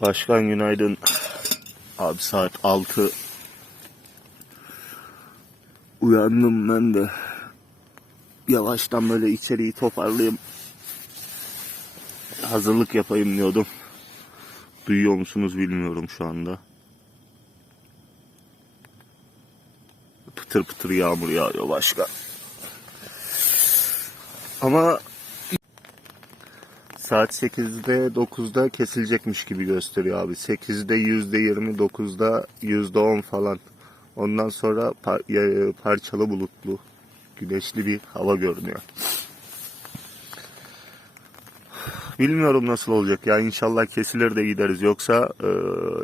Başkan günaydın. Abi saat 6. Uyandım ben de. Yavaştan böyle içeriği toparlayayım. Hazırlık yapayım diyordum. Duyuyor musunuz bilmiyorum şu anda. Pıtır pıtır yağmur yağıyor başka. Ama Saat 8'de 9'da kesilecekmiş gibi gösteriyor abi. 8'de %20, 9'da %10 falan. Ondan sonra par- parçalı bulutlu, güneşli bir hava görünüyor. Bilmiyorum nasıl olacak ya inşallah kesilir de gideriz. Yoksa e,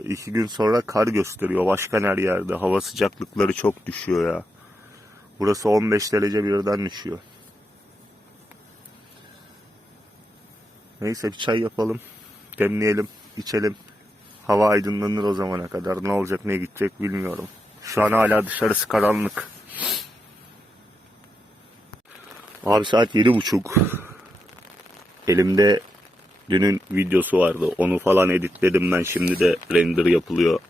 iki gün sonra kar gösteriyor başkan her yerde. Hava sıcaklıkları çok düşüyor ya. Burası 15 derece birden düşüyor. Neyse bir çay yapalım. Demleyelim, içelim. Hava aydınlanır o zamana kadar. Ne olacak ne gidecek bilmiyorum. Şu an hala dışarısı karanlık. Abi saat yedi buçuk. Elimde dünün videosu vardı. Onu falan editledim ben. Şimdi de render yapılıyor.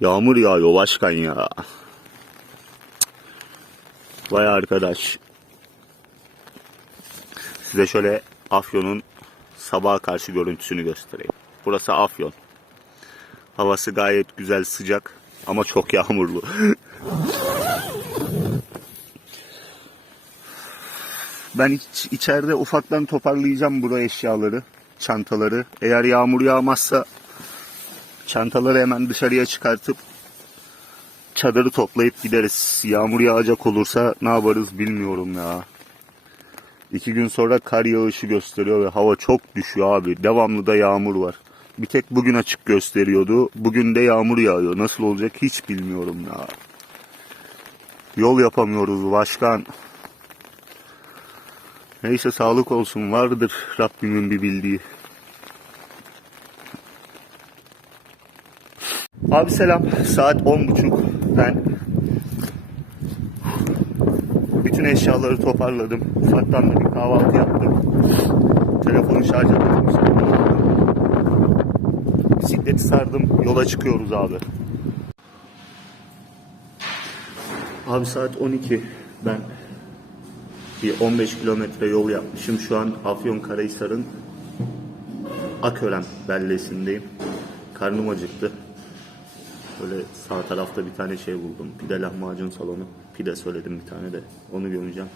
Yağmur yağıyor başkan ya. Vay arkadaş. Size şöyle Afyon'un sabaha karşı görüntüsünü göstereyim. Burası Afyon. Havası gayet güzel sıcak ama çok yağmurlu. ben iç, içeride ufaktan toparlayacağım bura eşyaları, çantaları. Eğer yağmur yağmazsa çantaları hemen dışarıya çıkartıp çadırı toplayıp gideriz. Yağmur yağacak olursa ne yaparız bilmiyorum ya. İki gün sonra kar yağışı gösteriyor ve hava çok düşüyor abi. Devamlı da yağmur var. Bir tek bugün açık gösteriyordu. Bugün de yağmur yağıyor. Nasıl olacak hiç bilmiyorum ya. Yol yapamıyoruz başkan. Neyse sağlık olsun vardır Rabbimin bir bildiği. Abi selam. Saat on buçuk. Ben bütün eşyaları toparladım. Ufaktan da bir kahvaltı yaptım. Telefonu şarja takmıştım. Bisikleti sardım. Yola çıkıyoruz abi. Abi saat 12. Ben bir 15 kilometre yol yapmışım. Şu an Afyonkarahisar'ın Akören bellesindeyim. Karnım acıktı. Böyle sağ tarafta bir tane şey buldum. Pide lahmacun salonu. Pide söyledim bir tane de. Onu gömeceğim.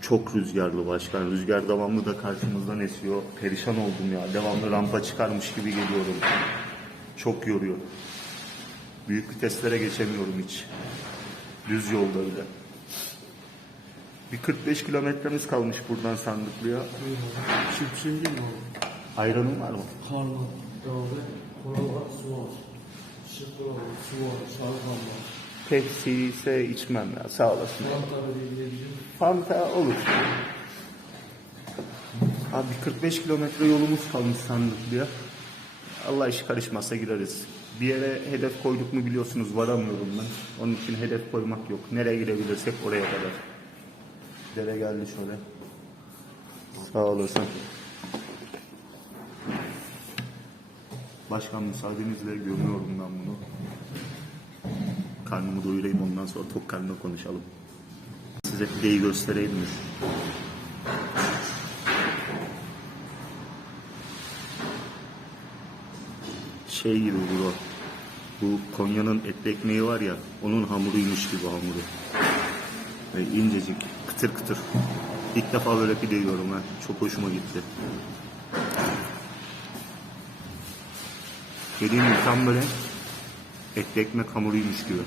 Çok rüzgarlı başkan. Rüzgar devamlı da karşımızdan esiyor. Perişan oldum ya. Devamlı rampa çıkarmış gibi geliyorum. Çok yoruyor. Büyük viteslere geçemiyorum hiç. Düz yolda bile. Bir 45 kilometremiz kalmış buradan Sandıklı'ya. Çiftçinin değil mi? Ayranın var mı? Karlı, dağlı, kola var, su var. Şıkkı var, su var, şarkı var. Pepsi ise içmem ya. Sağ olasın. Fanta olur. Abi 45 kilometre yolumuz kalmış Sandıklı'ya. Allah işi karışmazsa gireriz. Bir yere hedef koyduk mu biliyorsunuz varamıyorum ben. Onun için hedef koymak yok. Nereye gidebilirsek oraya kadar. Dere geldi şöyle. Sağ olasın. Başkan müsaadenizle gömüyorum ben bunu. Karnımı doyurayım ondan sonra tok karnına konuşalım. Size pideyi göstereyim mi? Şey gibi bro. Bu Konya'nın etli ekmeği var ya, onun hamuruymuş gibi hamuru. Ve incecik, kıtır kıtır. İlk defa böyle pide yiyorum ha. Çok hoşuma gitti. Dediğim gibi tam böyle etli ekmek hamuruymuş gibi.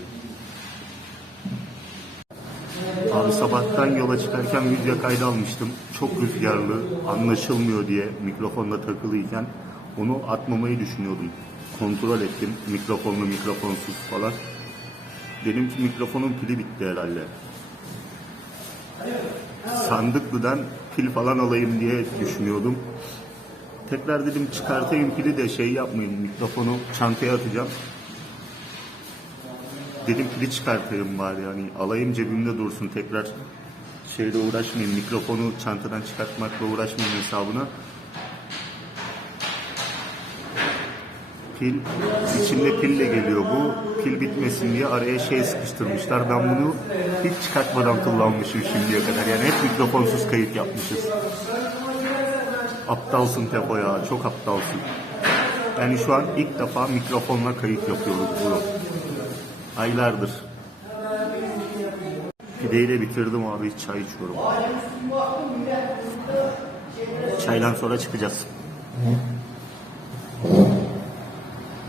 Abi sabahtan yola çıkarken video kaydı almıştım. Çok rüzgarlı, anlaşılmıyor diye mikrofonla takılıyken onu atmamayı düşünüyordum. Kontrol ettim mikrofonlu mikrofonsuz falan. Dedim ki mikrofonun pili bitti herhalde. Sandıklı'dan pil falan alayım diye düşünüyordum. Tekrar dedim çıkartayım pili de şey yapmayayım mikrofonu çantaya atacağım. Dedim pili çıkartayım bari yani alayım cebimde dursun tekrar şeyle uğraşmayayım mikrofonu çantadan çıkartmakla uğraşmayayım hesabına. Pil, içinde pille geliyor bu. Pil bitmesin diye araya şey sıkıştırmışlar. Ben bunu hiç çıkartmadan kullanmışım şimdiye kadar. Yani hep mikrofonsuz kayıt yapmışız. Aptalsın Tefo ya, çok aptalsın. Yani şu an ilk defa mikrofonla kayıt yapıyoruz bunu. Aylardır. Pideyi de bitirdim abi, çay içiyorum. Çaydan sonra çıkacağız.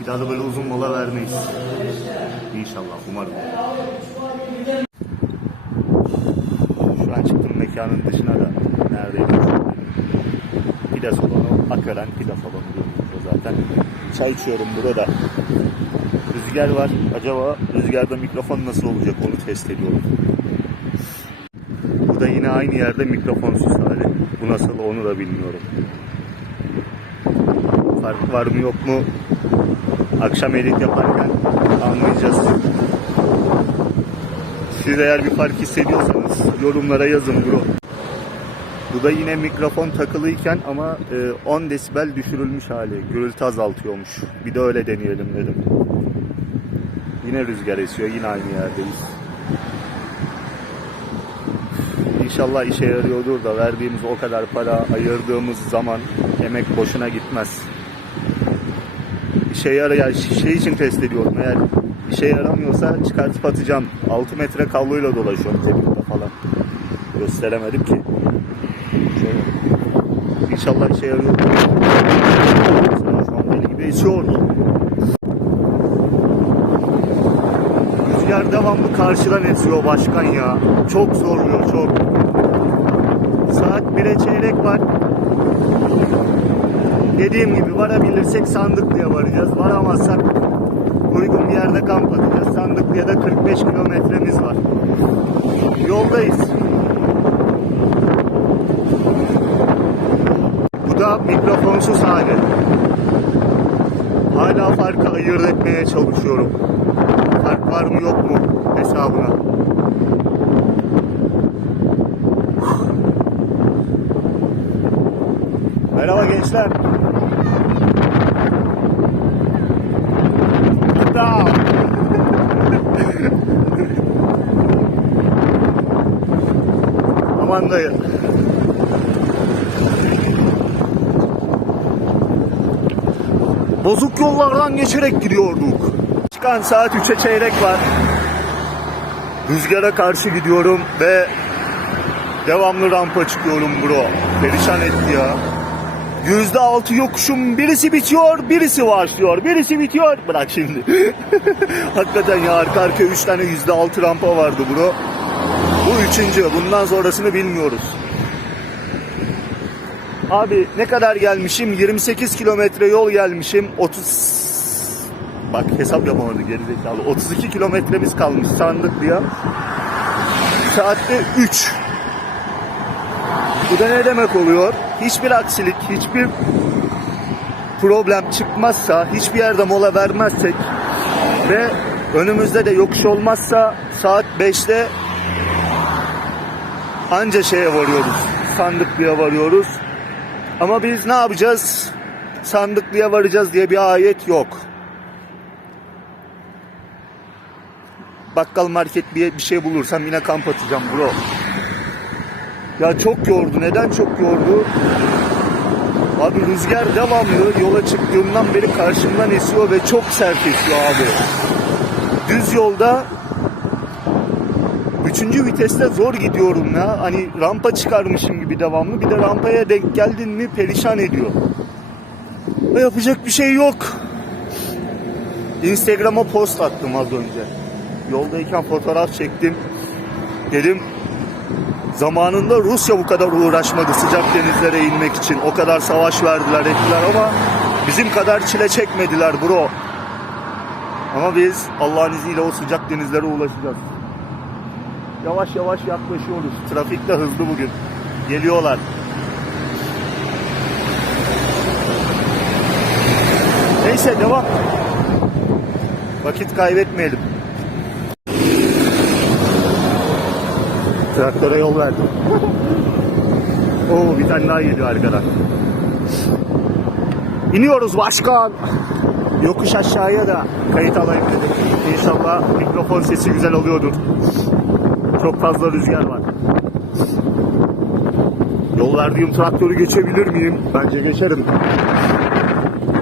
Bir daha da böyle uzun mola vermeyiz. İnşallah, umarım. Şu an çıktım mekanın dışına da. Neredeyim? Pide salonu, Akaren pide salonu zaten. Çay içiyorum burada. Rüzgar var. Acaba rüzgarda mikrofon nasıl olacak onu test ediyorum. Bu da yine aynı yerde mikrofonsuz hali. Bu nasıl onu da bilmiyorum. Fark var mı yok mu akşam edit yaparken anlayacağız. Siz eğer bir fark hissediyorsanız yorumlara yazın bro. Bu da yine mikrofon takılıyken ama e, 10 desibel düşürülmüş hali. Gürültü azaltıyormuş. Bir de öyle deneyelim dedim. Yine rüzgar esiyor. Yine aynı yerdeyiz. İnşallah işe yarıyordur da verdiğimiz o kadar para, ayırdığımız zaman, emek boşuna gitmez. İşe yarayan şey için test ediyorum. Eğer işe yaramıyorsa çıkartıp atacağım. 6 metre kabloyla dolaşıyorum cebimde falan. Gösteremedim ki. İnşallah işe yarıyor. Şu an gibi esiyordu. Rüzgar devamlı karşıdan esiyor başkan ya. Çok zorluyor çok. Saat 1'e çeyrek var. Dediğim gibi varabilirsek Sandıklı'ya varacağız. Varamazsak uygun bir yerde kamp atacağız. Sandıklı'ya da 45 kilometremiz var. Yoldayız. Bu da mikrofonsuz hali. Hala farkı ayırt etmeye çalışıyorum. Fark var mı yok mu hesabına. Merhaba gençler. Hatta. Aman dayı. Bozuk yollardan geçerek gidiyorduk. Çıkan saat 3'e çeyrek var. Rüzgara karşı gidiyorum ve devamlı rampa çıkıyorum bro. Perişan etti ya. Yüzde altı yokuşum birisi bitiyor birisi başlıyor birisi bitiyor bırak şimdi hakikaten ya arka arka üç tane yüzde altı rampa vardı bro bu üçüncü bundan sonrasını bilmiyoruz abi ne kadar gelmişim 28 kilometre yol gelmişim 30 bak hesap yapamadı gerizekalı 32 kilometremiz kalmış Sandıklı'ya saatte 3 bu da ne demek oluyor? Hiçbir aksilik, hiçbir problem çıkmazsa, hiçbir yerde mola vermezsek ve önümüzde de yokuş olmazsa saat 5'te anca şeye varıyoruz. Sandıklı'ya varıyoruz. Ama biz ne yapacağız? Sandıklı'ya varacağız diye bir ayet yok. Bakkal market bir, bir şey bulursam yine kamp atacağım bro. Ya çok yordu. Neden çok yordu? Abi rüzgar devamlı yola çıktığımdan beri karşımdan esiyor ve çok sert esiyor abi. Düz yolda üçüncü viteste zor gidiyorum ya. Hani rampa çıkarmışım gibi devamlı. Bir de rampaya denk geldin mi perişan ediyor. Ve yapacak bir şey yok. Instagram'a post attım az önce. Yoldayken fotoğraf çektim. Dedim Zamanında Rusya bu kadar uğraşmadı sıcak denizlere inmek için. O kadar savaş verdiler ettiler ama bizim kadar çile çekmediler bro. Ama biz Allah'ın izniyle o sıcak denizlere ulaşacağız. Yavaş yavaş yaklaşıyoruz. Trafik de hızlı bugün. Geliyorlar. Neyse devam. Vakit kaybetmeyelim. Traktöre yol verdim. Oo bir tane daha geliyor arkadan. İniyoruz başkan. Yokuş aşağıya da kayıt alayım dedim. İnşallah mikrofon sesi güzel oluyordur. Çok fazla rüzgar var. Yol verdiğim traktörü geçebilir miyim? Bence geçerim.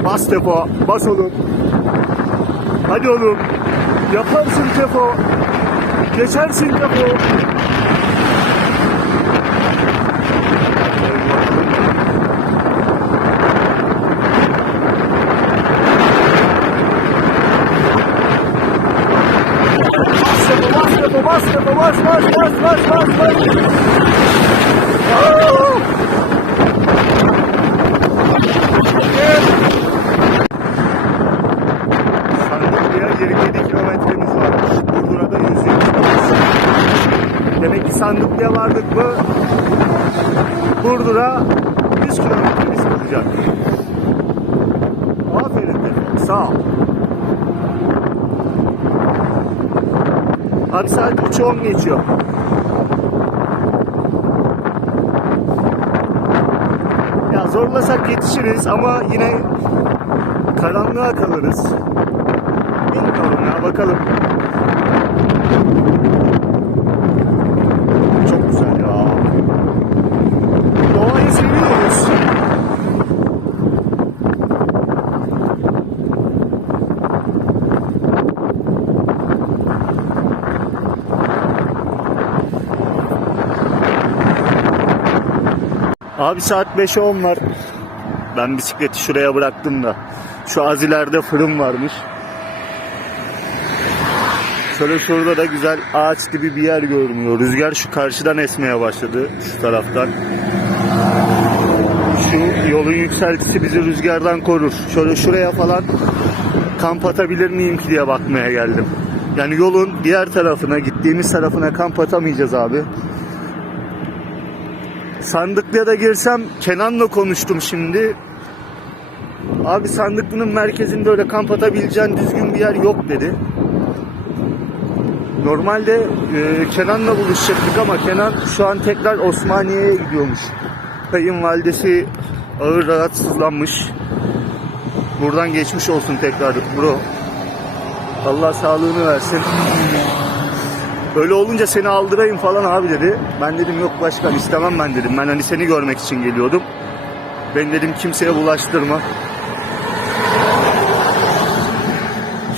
Bas Tefo, bas oğlum. Hadi oğlum. Yaparsın Tefo. Geçersin Tefo. Bas Tefo, bas Tefo, bas bas, bas, bas, bas, bas! Sandıklı'ya 27 kilometremiz varmış. Burdur'a 170 Demek ki Sandıklı'ya vardık mı Abi saat 3'ü 10 geçiyor. Ya zorlasak yetişiriz ama yine karanlığa kalırız. Bilmiyorum ya bakalım. Çok güzel ya. Doğayı seviyoruz. Abi saat 5'e 10 var. Ben bisikleti şuraya bıraktım da. Şu az ileride fırın varmış. Şöyle şurada da güzel ağaç gibi bir yer görünüyor. Rüzgar şu karşıdan esmeye başladı. Şu taraftan. Şu yolun yükseltisi bizi rüzgardan korur. Şöyle şuraya falan kamp atabilir miyim ki diye bakmaya geldim. Yani yolun diğer tarafına, gittiğimiz tarafına kamp atamayacağız abi. Sandıklı'ya da girsem Kenan'la konuştum şimdi. Abi Sandıklı'nın merkezinde öyle kamp atabileceğin düzgün bir yer yok dedi. Normalde e, Kenan'la buluşacaktık ama Kenan şu an tekrar Osmaniye'ye gidiyormuş. Kayınvalidesi ağır rahatsızlanmış. Buradan geçmiş olsun tekrar bro. Allah sağlığını versin. Öyle olunca seni aldırayım falan abi dedi. Ben dedim yok başkan istemem ben dedim. Ben hani seni görmek için geliyordum. Ben dedim kimseye bulaştırma.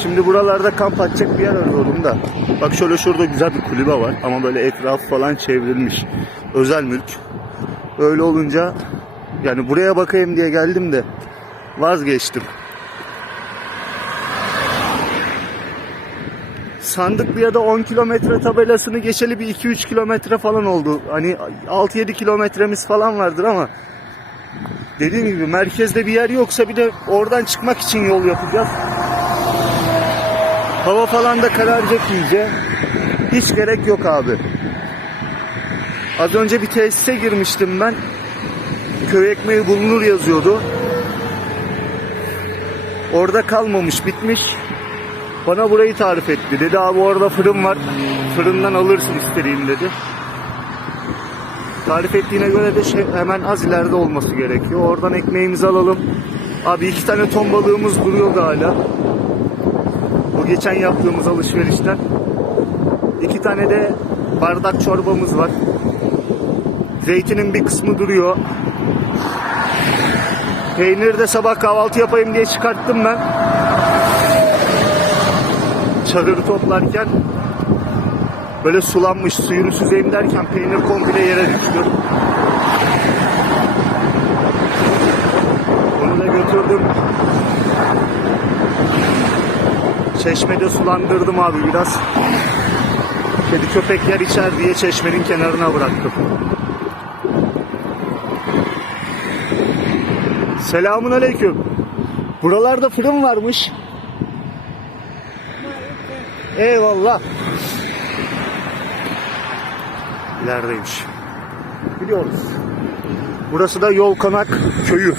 Şimdi buralarda kamp atacak bir yer arıyorum da. Bak şöyle şurada güzel bir kulübe var ama böyle etraf falan çevrilmiş. Özel mülk. Öyle olunca yani buraya bakayım diye geldim de vazgeçtim. Sandıklı'ya 10 kilometre tabelasını geçeli bir 2-3 kilometre falan oldu. Hani 6-7 kilometremiz falan vardır ama dediğim gibi merkezde bir yer yoksa bir de oradan çıkmak için yol yapacağız. Hava falan da kararacak iyice. Hiç gerek yok abi. Az önce bir tesise girmiştim ben. Köy ekmeği bulunur yazıyordu. Orada kalmamış bitmiş. Bana burayı tarif etti. Dedi abi orada fırın var. Fırından alırsın istediğin dedi. Tarif ettiğine göre de şey, hemen az ileride olması gerekiyor. Oradan ekmeğimizi alalım. Abi iki tane ton balığımız duruyordu hala. Bu geçen yaptığımız alışverişten. İki tane de bardak çorbamız var. Zeytinin bir kısmı duruyor. Peynir de sabah kahvaltı yapayım diye çıkarttım ben. Çadırı toplarken böyle sulanmış suyunu süzeyim derken peynir komple yere düştü. Onu da götürdüm. Çeşmede sulandırdım abi biraz. Kedi köpekler içer diye çeşmenin kenarına bıraktım. Selamun aleyküm. Buralarda fırın varmış. Eyvallah. İlerideymiş. Biliyoruz. Burası da Yol Konak köyü.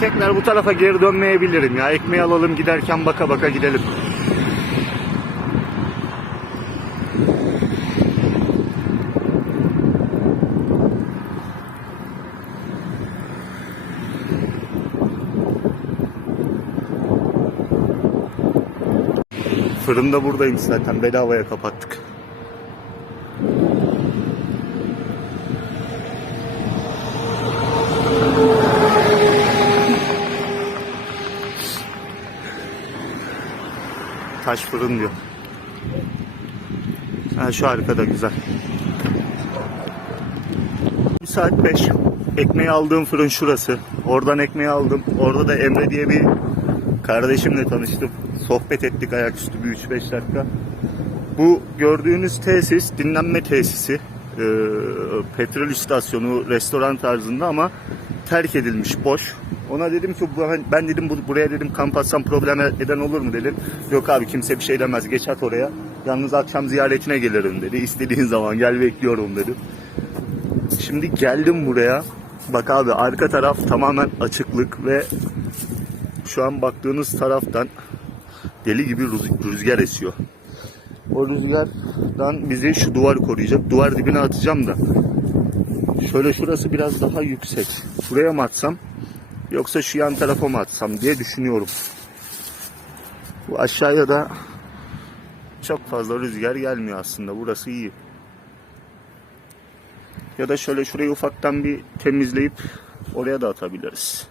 Tek Beyler bu tarafa geri dönmeyebilirim ya. Ekmeği alalım giderken baka baka gidelim. Fırında buradayım zaten. Bedavaya kapattık. Taş fırın diyor. Ha, şu arkada güzel. Bir saat 5. Ekmeği aldığım fırın şurası. Oradan ekmeği aldım. Orada da Emre diye bir kardeşimle tanıştım. Sohbet ettik ayaküstü bir 3-5 dakika. Bu gördüğünüz tesis dinlenme tesisi. Ee, petrol istasyonu, restoran tarzında ama terk edilmiş, boş. Ona dedim ki ben dedim bu- buraya dedim kamp atsam problem eden olur mu dedim. Yok abi kimse bir şey demez geç at oraya. Yalnız akşam ziyaretine gelirim dedi. İstediğin zaman gel bekliyorum dedim. Şimdi geldim buraya. Bak abi arka taraf tamamen açıklık ve şu an baktığınız taraftan deli gibi rüz- rüzgar esiyor. O rüzgardan bizi şu duvar koruyacak. Duvar dibine atacağım da. Şöyle şurası biraz daha yüksek. Buraya mı atsam? Yoksa şu yan tarafa mı atsam diye düşünüyorum. Bu aşağıya da çok fazla rüzgar gelmiyor aslında. Burası iyi. Ya da şöyle şurayı ufaktan bir temizleyip oraya da atabiliriz.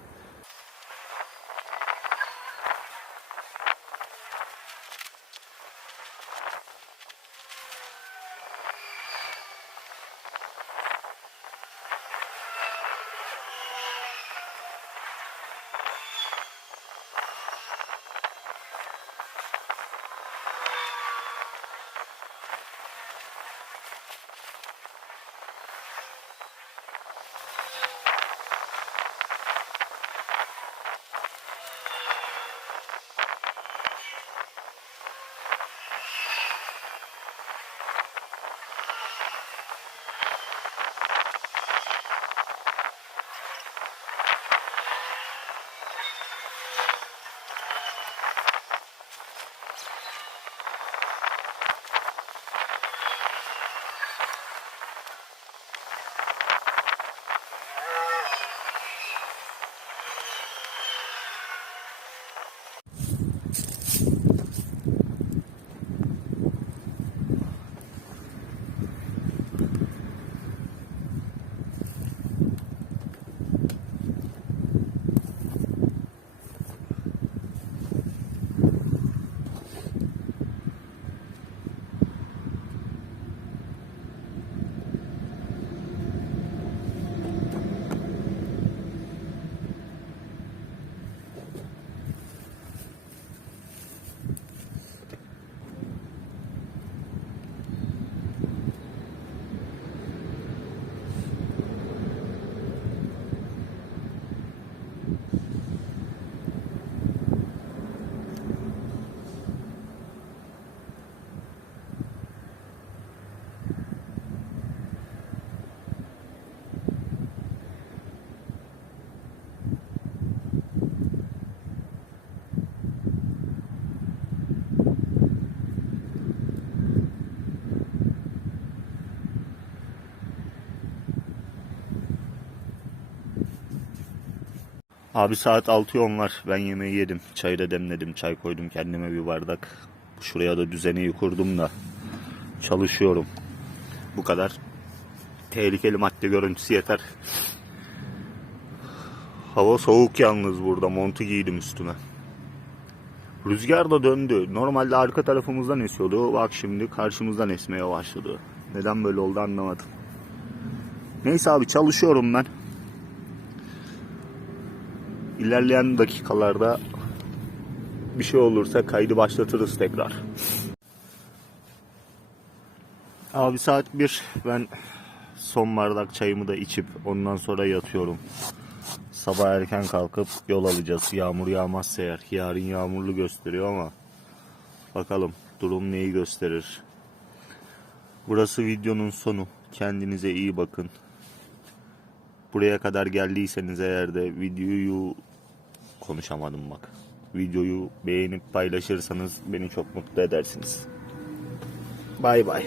Abi saat 6.10 var. Ben yemeği yedim. Çayı da demledim. Çay koydum kendime bir bardak. Şuraya da düzeneyi kurdum da. Çalışıyorum. Bu kadar. Tehlikeli madde görüntüsü yeter. Hava soğuk yalnız burada. Montu giydim üstüme. Rüzgar da döndü. Normalde arka tarafımızdan esiyordu. Bak şimdi karşımızdan esmeye başladı. Neden böyle oldu anlamadım. Neyse abi çalışıyorum ben. İlerleyen dakikalarda bir şey olursa kaydı başlatırız tekrar. Abi saat 1 ben son bardak çayımı da içip ondan sonra yatıyorum. Sabah erken kalkıp yol alacağız. Yağmur yağmazsa eğer. Yarın yağmurlu gösteriyor ama bakalım durum neyi gösterir. Burası videonun sonu. Kendinize iyi bakın. Buraya kadar geldiyseniz eğer de videoyu konuşamadım bak. Videoyu beğenip paylaşırsanız beni çok mutlu edersiniz. Bay bay.